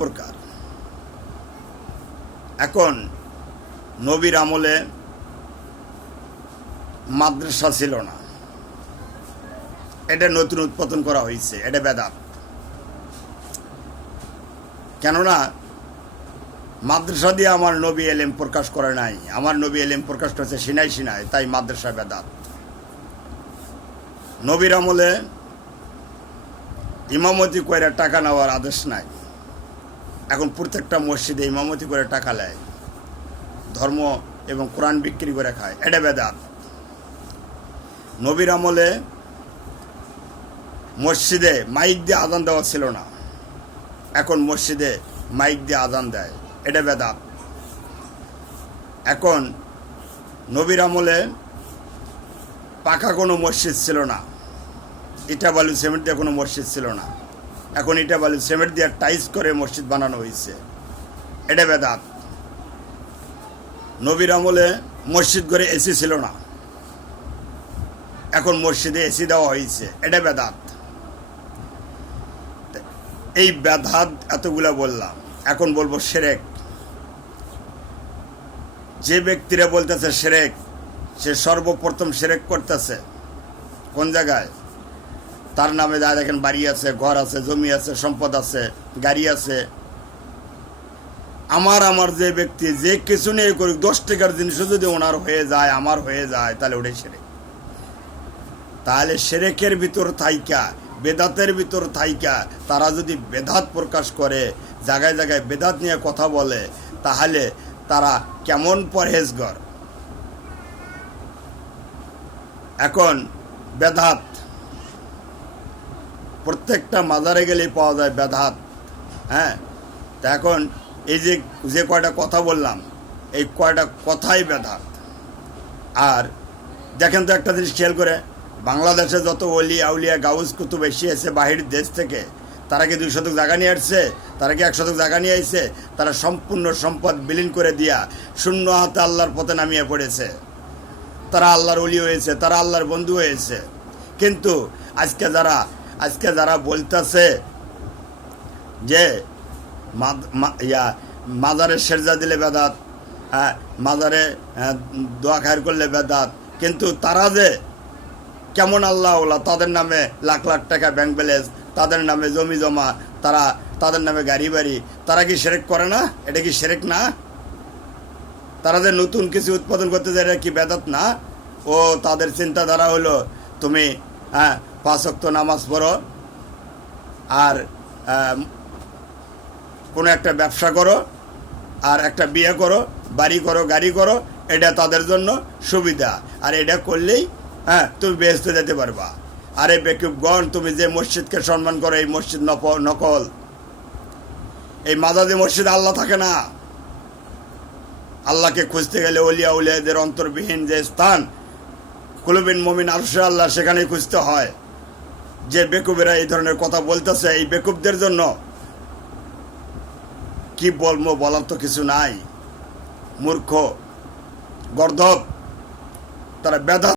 প্রকার। এখন নবীর আমলে মাদ্রাসা ছিল না, এটা নতুন উৎপাদন করা হয়েছে, এটা বেদাত। কেননা মাদ্রাসা দিয়ে আমার নবী এলেম প্রকাশ করে নাই, আমার নবী এলেম প্রকাশ করেছে সিনাই সিনাই, তাই মাদ্রাসা বেদাত। নবীর আমলে ইমামতি করে টাকা নেওয়ার আদেশ নাই, এখন প্রত্যেকটা মসজিদে ইমামতি করে টাকা নেয়, ধর্ম এবং কোরআন বিক্রি করে খায়, এটা বেদাত। নবীর আমলে মসজিদে মাইক দিয়ে আজান দেওয়া ছিল না, এখন মসজিদে মাইক দিয়ে আজান দেয়, এটা বেদাত। এখন নবীর আমলে পাকা কোনো মসজিদ ছিল না, ইটা বালু সিমেন্ট দিয়ে কোনো মসজিদ ছিল না, এখন ইটা বালু সিমেন্ট দিয়ে টাইলস করে মসজিদ বানানো হয়েছে, এটা বেদাত। নবীর আমলে মসজিদ করে এসি ছিল না, এখন মসজিদে এসি দেওয়া হয়েছে, এটা বেদাত। এই বেদাত এতগুলা বললাম, এখন বলবো শিরক। যে ব্যক্তিরা বলতেছে শিরক, সে সর্বপ্রথম শিরক করতেছে কোন জায়গায়? তার নামে যা দেখেন বাড়ি আছে, ঘর আছে, জমি আছে, সম্পদ আছে, গাড়ি আছে। আমার যে ব্যক্তি যে কিছু নিয়ে করুক, 10 টাকার জিনিসও যদি ওনার হয়ে যায়, আমার হয়ে যায়, তাহলে ওটাই শিরক। তাহলে শিরকের ভিতর থাইকা, বেদাতের ভিতর থাইকা তারা যদি বেদাত প্রকাশ করে, জায়গায় জায়গায় বেদাত নিয়ে কথা বলে, তাহলে তারা কেমন পরহেজগার। এখন বেদাত প্রত্যেকটা মাজারে গেলেই পাওয়া যায় বেদাত। হ্যাঁ, তা এখন এই যে কয়টা কথা বললাম, এই কয়টা কথাই বেদাত। আর দেখেন তো একটা জিনিস খেয়াল করে, বাংলাদেশে যত অলি আউলিয়া গাউজ কুতুব এসে বাহির দেশ থেকে, তারা কি 2 শতক জায়গা নিয়ে আসছে? তারা কি 1 শতক জায়গা নিয়ে আইছে? তারা সম্পূর্ণ সম্পদ বিলীন করে দিয়া শূন্য হাতে আল্লাহর পথে নামিয়ে পড়েছে। তারা আল্লাহর অলি হয়েছে, তারা আল্লাহর বন্ধু হয়েছে। কিন্তু আজকে যারা বলতেছে যে মাজারে সেরজা দিলে বেদাত, হ্যাঁ, মাজারে দোয়া খায়ের করলে বেদাত, কিন্তু তারা যে কেমন আল্লাহ, তাদের নামে লাখ লাখ টাকা ব্যাংক ব্যালেন্স, তাদের নামে জমি জমা, তাদের নামে গাড়ি বাড়ি, তারা কি শিরক করে না? এটা কি শিরক না? তারা যে নতুন কিছু উৎপাদন করতে যায়, এটা কি বেদাত না? ও তাদের চিন্তাধারা হলো, তুমি 5 ওয়াক্ত নামাজ পড়ো আর কোনো একটা ব্যবসা করো আর একটা বিয়ে করো, বাড়ি করো, গাড়ি করো, এটা তাদের জন্য সুবিধা, আর এটা করলেই তুমি বেহেশতে যেতে পারবা। আরে বেকুবগণ, তুমি যে মসজিদকে সম্মান করো, এই মসজিদ নকল। এই মাজাদি মসজিদে আল্লাহ থাকে না। আল্লাহকে খুঁজতে গেলে অলিয়া উলিয়াদের অন্তর্বিহীন যে স্থান কুলুবিন মুমিন আরশে আল্লাহ, সেখানেই খুঁজতে হয়। যে বেকুবেরা এই ধরনের কথা বলতেছে, এই বেকুবদের জন্য কি বলবো, বলার তো কিছু নাই। মূর্খ, গর্দভ, তারা বেদাত